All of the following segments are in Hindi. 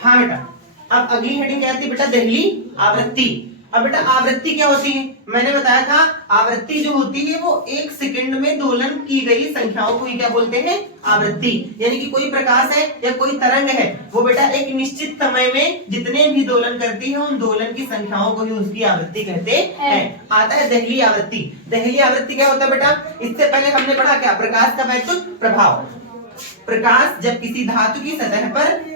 हाँ बेटा, अब अगली हेडिंग क्या थी बेटा, देहली आवृत्ति। अब बेटा आवृत्ति क्या होती है, मैंने बताया था आवृत्ति जो होती है वो 1 सेकंड में दोलन की गई संख्याओं को ही क्या बोलते हैं, आवृत्ति। यानी कि कोई प्रकाश है या कोई तरंग है, वो बेटा एक निश्चित समय में जितने भी दोलन करती है उन दोलन की संख्याओं को ही उसकी आवृत्ति कहते हैं। आता है देहली आवृत्ति। देहली आवृत्ति क्या होता है बेटा, इससे पहले हमने पढ़ा क्या, प्रकाश का वैद्युत प्रभाव। प्रकाश जब किसी धातु की सतह पर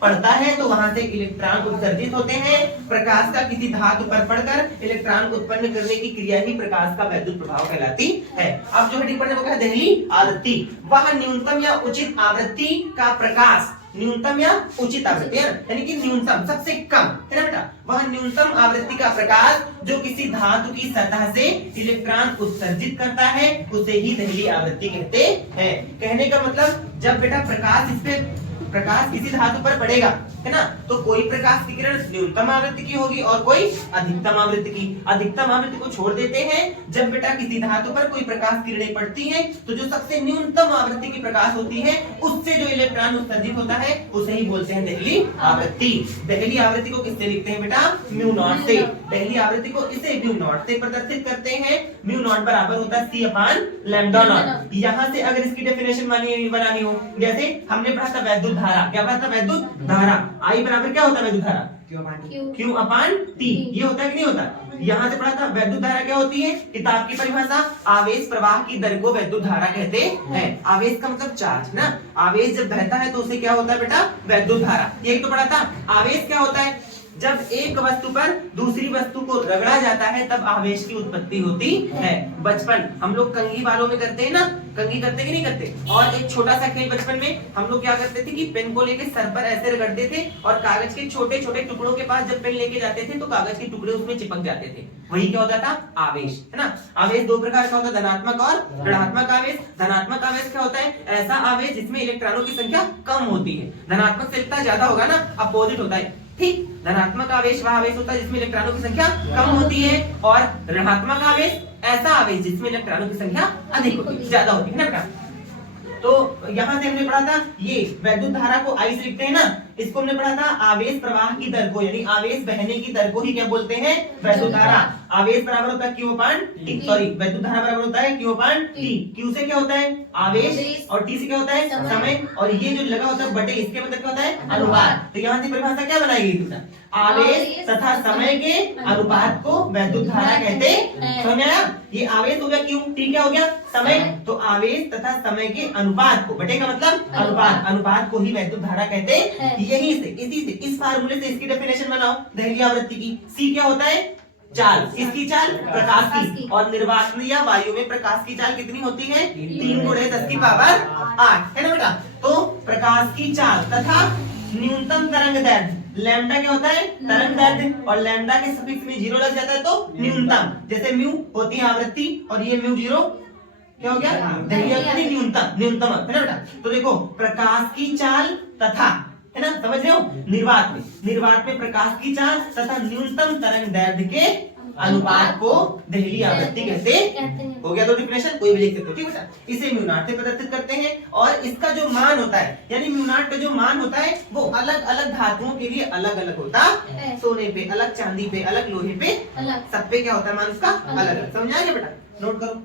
पड़ता है तो वहां से इलेक्ट्रॉन उत्सर्जित होते हैं। प्रकाश का किसी धातु पर पड़कर इलेक्ट्रॉन उत्पन्न करने की क्रिया ही प्रकाश का वैद्युत प्रभाव कहलाती है। अब जो हेडिंग पढ़ने को कहा देहली आवृत्ति, वह न्यूनतम या उचित आवृत्ति का प्रकाश, न्यूनतम या उचित आवृत्ति यानी कि न्यूनतम सबसे कम है ना बेटा, वह न्यूनतम आवृत्ति का प्रकाश जो किसी धातु की सतह से इलेक्ट्रॉन उत्सर्जित करता है उसे ही देहली आवृत्ति कहते हैं। कहने का मतलब जब बेटा प्रकाश किसी धातु पर पड़ेगा है ना, तो कोई प्रकाश की किरण न्यूनतम आवृत्ति की होगी और कोई अधिकतम आवृत्ति की। अधिकतम आवृत्ति को छोड़ देते हैं, जब बेटा किसी धातु पर कोई प्रकाश किरणें पड़ती हैं तो जो सबसे न्यूनतम आवृत्ति की प्रकाश होती है उससे जो इलेक्ट्रॉन उत्सर्जित होता है उसे ही बोलते हैं देहली आवृत्ति। देहली आवृत्ति को किससे लिखते हैं बेटा, म्यू नॉट से। देहली आवृत्ति को इसे म्यू नॉट से प्रदर्शित करते हैं। म्यू नॉट बराबर होता है C/λ0। यहाँ से अगर इसकी डेफिनेशन बनानी हो, जैसे हमने पढ़ा था वैद्युत धारा, क्या पढ़ा था, वैद्युत धारा I बराबर क्या होता है वैद्युत धारा, Q/T। ये होता है कि नहीं होता, यहाँ से पढ़ा था वैद्युत धारा क्या होती है, किताब की परिभाषा आवेश प्रवाह की दर को वैद्युत धारा कहते हैं। आवेश का मतलब चार्ज ना, आवेश जब बहता है तो उसे क्या होता है बेटा, वैद्युत धारा। यही तो पढ़ा था। आवेश क्या होता है, जब एक वस्तु पर दूसरी वस्तु को रगड़ा जाता है तब आवेश की उत्पत्ति होती है। बचपन हम लोग कंघी बालों में करते हैं ना, कंघी करते कि नहीं करते। और एक छोटा सा खेल बचपन में हम लोग क्या करते थे कि पेन को लेके सर पर ऐसे रगड़ते थे और कागज के छोटे छोटे टुकड़ों के पास जब पेन लेके जाते थे तो कागज के टुकड़े उसमें चिपक जाते थे। वही क्या होता था, आवेश है ना। आवेश दो प्रकार का होता है, धनात्मक और ऋणात्मक आवेश। धनात्मक आवेश क्या होता है, ऐसा आवेश जिसमें इलेक्ट्रॉनों की संख्या कम होती है। धनात्मक से जितना ज्यादा होगा ना, अपोजिट होता है, ठीक। धनात्मक आवेश वह आवेश होता है जिसमें इलेक्ट्रॉनों की संख्या कम होती है, और ऋणात्मक आवेश ऐसा आवेश जिसमें इलेक्ट्रॉनों की संख्या अधिक होती है, ज्यादा होती है ना बेटा। तो यहाँ से हमने पढ़ा था ये वैद्युत धारा को I से लिखते हैं ना, इसको हमने पढ़ा था आवेश प्रवाह की दर को, यानी आवेश बहने की दर को ही क्या बोलते हैं, वैद्युत धारा। आवेश बराबर होता है Q/T, सॉरी वैद्युत धारा बराबर होता है Q/T। Q से क्या होता है आवेश और T से क्या होता है समय, और ये जो लगा होता है बटे, इसके मतलब क्या होता है अनुपात। तो यहाँ से परिभाषा क्या बनाई गई बेटा, आवेश तथा समय के अनुपात को वैद्युत धारा कहते हैं। समझ आया, ये आवेश हो गया Q, T क्या हो गया समय, तो आवेश तथा समय के अनुपात को, बटे का मतलब अनुपात, अनुपात को ही वैद्युत धारा कहते हैं। यही से इसी से इस फार्मूले से इसकी डेफिनेशन बनाओ देहली आवृत्ति की। C क्या होता है चाल, इसकी चाल प्रकाश की, और निर्वात या वायु में प्रकाश की चाल कितनी होती है, 3 × 10⁸ है ना बेटा। तो प्रकाश की चाल तथा न्यूनतम तरंग दैर्ध्य, लैम्डा क्या होता है तरंग दैर्ध्य, और लैम्डा के सफिक्स में 0 लग जाता है तो न्यूनतम। जैसे म्यू होती है आवृत्ति और ये म्यू 0 क्या हो गया, देहली आवृत्ति न्यूनतम, न्यूनतम है ना बेटा। तो देखो प्रकाश की चाल तथा, है ना, समझ रहे हो, निर्वात में प्रकाश की चाल तथा न्यूनतम तरंग दैर्ध्य के अनुपात को देहली आवृत्ति कहते हैं। हो गया तो डेफिनेशन, कोई भी लिख सकते हो, ठीक बेटा। इसे म्यू नॉट से प्रदर्शित करते हैं, और इसका जो मान होता है, यानी म्यू नॉट का जो मान होता है वो अलग अलग धातुओं के लिए अलग अलग होता है। सोने पे अलग, चांदी पे अलग, लोहे पे अलग, सब पे क्या होता है मान उसका अलग अलग। समझ आया बेटा, नोट करो।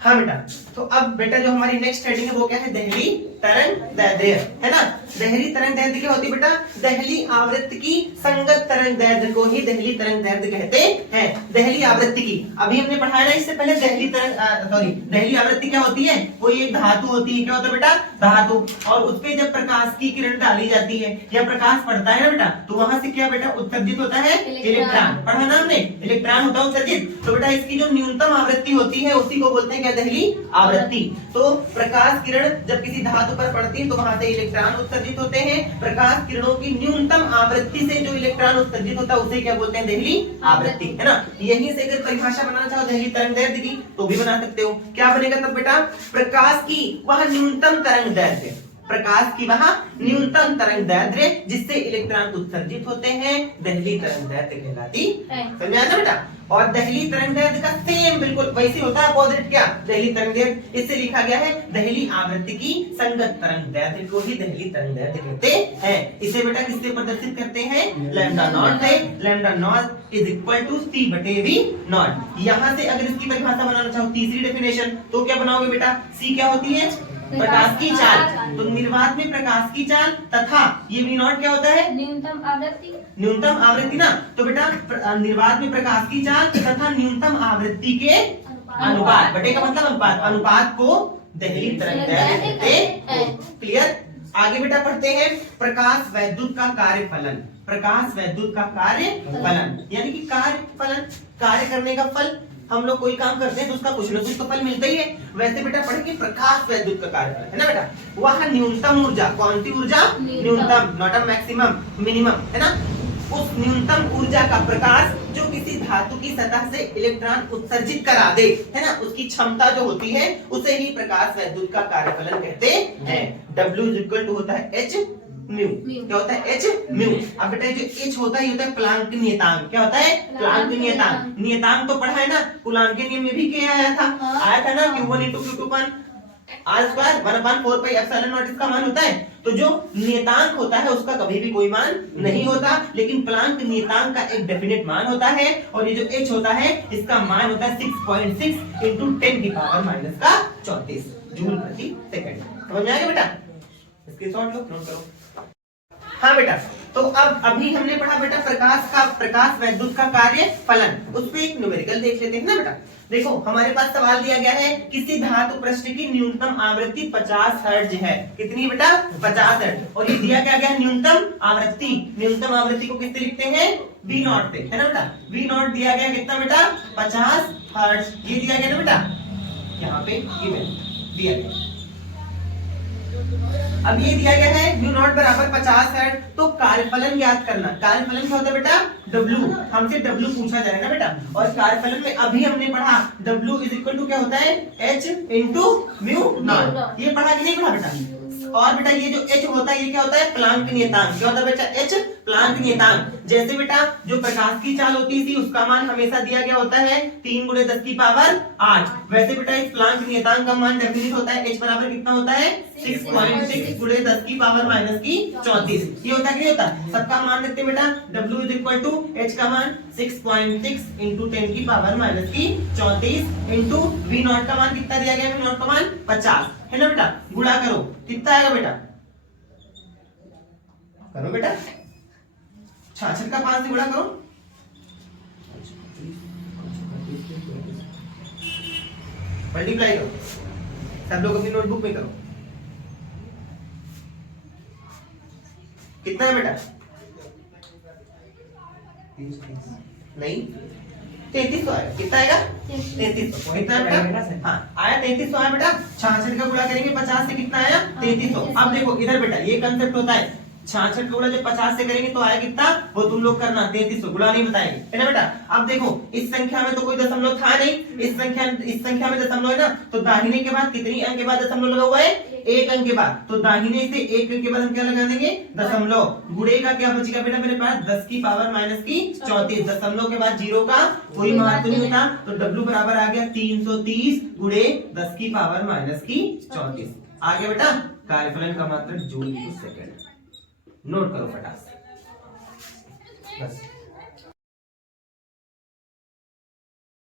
हाँ बेटा, तो अब बेटा जो हमारी नेक्स्ट हेडिंग है वो क्या है, देहली तरंग दैर्ध्य, है ना। देहली तरंग दैर्ध्य क्या होती है बेटा, देहली आवृत्ति की संगत तरंग दैर्ध्य को ही देहली तरंग दैर्ध्य कहते हैं। देहली आवृत्ति की अभी हमने पढ़ाया ना इससे पहले, देहली आवृत्ति क्या होती है, कोई एक धातु होती है, क्या होता है बेटा धातु, और उसपे जब प्रकाश की किरण डाली जाती है या प्रकाश पड़ता है ना बेटा, तो वहां से क्या बेटा उत्सर्जित होता है इलेक्ट्रॉन। पढ़ा ना हमने, इलेक्ट्रॉन होता है उत्सर्जित। तो बेटा इसकी जो न्यूनतम आवृत्ति होती है उसी को बोलते हैं क्या, देहली आवृत्ति। तो प्रकाश किरण जब किसी धातु पर पड़ती है तो वहां से इलेक्ट्रॉन उत्सर्जित होते हैं। प्रकाश किरणों की न्यूनतम आवृत्ति से जो इलेक्ट्रॉन उत्सर्जित होता है उसे क्या बोलते हैं, देहली आवृत्ति, है ना। यहीं से अगर परिभाषा बनाना चाहो देहली तरंग दैर्ध्य की तो भी बना सकते हो। क्या बनेगा तब बेटा, प्रकाश की वह न्यूनतम तरंग दैर्ध्य, प्रकाश की वहां न्यूनतम तरंग दैर्ध्य जिससे इलेक्ट्रॉन उत्सर्जित होते हैं दहली तरंग दैर्ध्य कहलाती है। समझ आया ना बेटा? और दहली तरंग दैर्ध्य का सेम बिल्कुल वैसे होता है अपोजिट क्या दहली तरंग दैर्ध्य, इससे लिखा गया है दहली आवृत्ति की संगत तरंग दैर्ध्य को ही दहली तरंग दैर्ध्य कहते हैं। इसे बेटा किससे प्रदर्शित करते हैं? लैम्डा नॉट से। Lambda naught is equal to c बटे v नॉट। यहाँ से अगर इसकी परिभाषा बनाना चाहो तीसरी डेफिनेशन तो क्या बनाओगे बेटा? c क्या होती है? प्रकाश की चाल। तो निर्वात में प्रकाश की चाल तथा ये v नॉट क्या होता है? न्यूनतम आवृत्ति। न्यूनतम आवृत्ति ना, तो बेटा निर्वात में प्रकाश की चाल तथा न्यूनतम आवृत्ति के अनुपात, बटे का मतलब अनुपात, अनुपात को दहली तरंग दैर्ध्य कहते हैं। क्लियर? आगे बेटा पढ़ते हैं प्रकाश वैद्युत का कार्य फलन। प्रकाश वैद्युत का कार्य फलन यानी कि कार्य फलन, कार्य करने का फल। हम लोग कोई काम करते हैं तो उसका कुछ न कुछ तो फल मिलता ही है। वैसे बेटा पढ़ेंगे प्रकाश वैद्युत का कार्य फलन है ना बेटा, वह न्यूनतम ऊर्जा, कौन सी ऊर्जा? न्यूनतम, नॉट अ मैक्सिमम, मिनिमम है ना। उस न्यूनतम ऊर्जा का प्रकाश जो किसी धातु की सतह से इलेक्ट्रॉन उत्सर्जित करा दे है ना, उसकी क्षमता जो होती है उसे ही प्रकाश वैद्युत का कार्यफलन कहते हैं। W इज इक्वल टू होता है h म्यू। क्या होता है? h mu. अब बेटा जो h होता है ये होता है प्लांक नियतांक। क्या होता है? प्लांक नियतांक। नियतांक तो पढ़ा है ना, कूलाम के नियम में भी क्या आया था? आया था ना Q1 * Q2 R square 1/4 pi epsilon not इसका मान होता है। तो जो नियतांक होता है उसका कभी भी कोई मान नहीं होता, लेकिन प्लांक नियतांक का एक डेफिनेट मान होता है और ये जो h होता है इसका मान होता है 6.6 इंटू 10 की पावर माइनस का 34 जूल प्रति सेकंड। समझ में आ गया बेटा? स्क्रीनशॉट लो, नोट करो। हाँ बेटा, तो अब अभी हमने पढ़ा बेटा प्रकाश वैद्युत का कार्य फलन, उस पे एक न्यूमेरिकल देख लेते हैं ना बेटा। देखो हमारे पास सवाल दिया गया है किसी धातु पृष्ठ की न्यूनतम आवृत्ति 50 हर्ट्ज है। कितनी बेटा? 50 हर्ट्ज। और ये दिया क्या गया? न्यूनतम आवृत्ति। न्यूनतम आवृत्ति को किससे लिखते हैं? v नॉट पे, है ना बेटा। v नॉट दिया गया कितना बेटा? 50 हर्ट्ज। ये दिया गया ना बेटा, यहाँ पे दिया गया। अब ये दिया गया है म्यू नॉट बराबर 50 हर्ट्ज। तो कार्यफलन ज्ञात करना। कार्यफलन क्या होता है बेटा? W। हमसे W पूछा जाएगा बेटा। और कार्यफलन में अभी हमने पढ़ा W इज इक्वल टू क्या होता है? H into mu naught. ये पढ़ा कि नहीं पढ़ा बेटा? और बेटा ये जो h होता है ये क्या होता है? प्लांक नियतांक। क्या होता है बेटा? h प्लांक नियतांक। जैसे बेटा जो प्रकाश की चाल होती थी उसका मान हमेशा दिया गया होता है 3 × 10 की पावर 8। वैसे बेटा इस प्लांक नियतांक का मान डेफिनेट होता है h बराबर कितना होता है? 6.6 × 10 की पावर माइनस की 34। ये होता है कि नहीं होता? सबका मान रखते बेटा W is equal to h का मान 6.6 इंटू 10 की पावर माइनस की 34 इंटू v नॉट का मान कितना दिया गया? v नॉट का मान 50 है ना बेटा। गुणा करो, कितना आएगा बेटा? करो बेटा, 66 का 5 से गुणा करो, मल्टीप्लाई करो, सब लोग अपनी नोटबुक में करो। कितना है बेटा? नहीं 3300 आएगा। कितना आएगा? 3300। कितना है बेटा? हाँ आया 3300 आया बेटा। 66 का गुणा करेंगे 50 से, कितना आया? 3300। अब देखो इधर बेटा ये कंसेप्ट होता है 66 का गुणा जब 50 से करेंगे तो आया कितना? वो तुम लोग करना 3300, गुणा नहीं बताएंगे, है ना बेटा। अब देखो इस संख्या में तो कोई दशमलव था नहीं, इस संख्या में दशमलव है ना, तो दाहिने के बाद कितनी अंक के बाद दशमलव लगा हुआ है? 1 अंक के बाद। तो दाहिने से 1 अंक के बाद हम क्या लगा देंगे? दशमलव। गुणे का क्या बचेगा बेटा मेरे पास? 10 की पावर माइनस की 34। दशमलव के बाद जीरो का कोई महत्व नहीं होता, तो W बराबर आ गया 330 गुणे 10 की पावर माइनस की 34। आ गया बेटा कार्यफलन का मात्रक जूल प्रति सेकंड। नोट करो फटाक से बस।